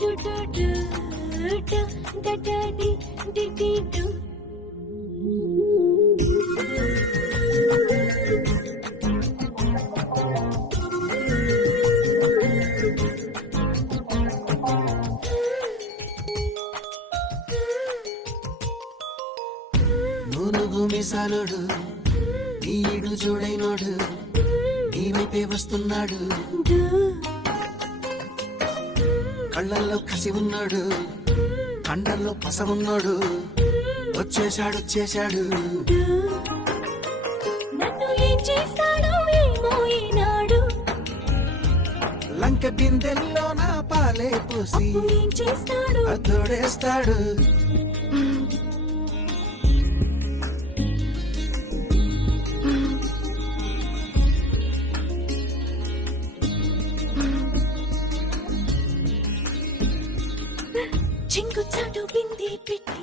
Do do do do డ డ D D D do. నూనుగు మిసాలుడు ఈడు జోడైనోడు నీ వైపే వస్తున్నాడు, కళ్ళల్లో కసి ఉన్నాడు, కండల్లో పస ఉన్నాడు, వచ్చేశాడు వచ్చేశాడు. నన్ను ఏం చేస్తాడో ఏమో ఈనాడు, లంక బిందెల్లో నా పాలే పోసి ఏం చేస్తాడు అద్దోడేస్తాడు. చింగు చాటు బింది పెట్టి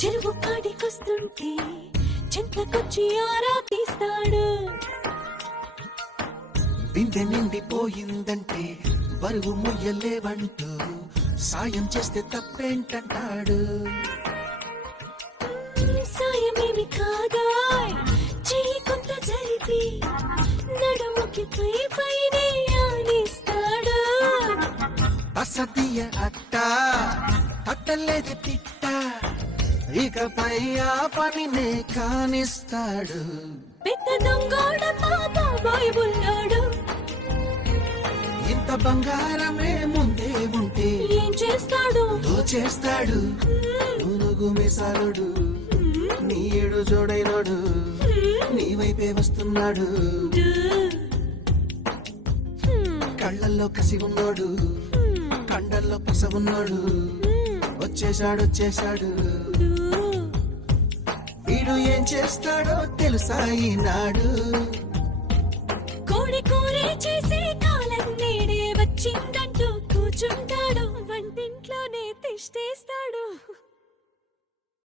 చెరువు కాడికొస్తుంటే చెంతకొచ్చి ఆరా తీస్తాడు. బిందె నిండిపోయిందంటే బరువు ముయ్యలేవంటూ సాయం చేస్తే తప్పేంటంటాడు. సాయమేమి కాదా చెయ్యి కొంత జరిపి నడుముకి పై పైనే ఆనిస్తాడు. అసతీయ అట్ట అట్టలేదు తిట్ట, ఇకపై ఆ పనినే కానిస్తాడు. పెద్ద దొంగోడ పాప బైబుల్లాడు, ఇంత బంగారమే ముందే ఉంటే ఏం చేస్తాడు దోచేస్తాడు. నూనుగు మిసాలుడు నీడు జోడైనోడు నీ వైపే వస్తున్నాడు, కళ్ళల్లో కసి ఉన్నాడు, కండల్లో పస ఉన్నాడు, వచ్చేశాడు వచ్చేశాడు. వీడు ఏం చేస్తాడో తెలుసా ఈనాడు, కోడి కూరే చేసి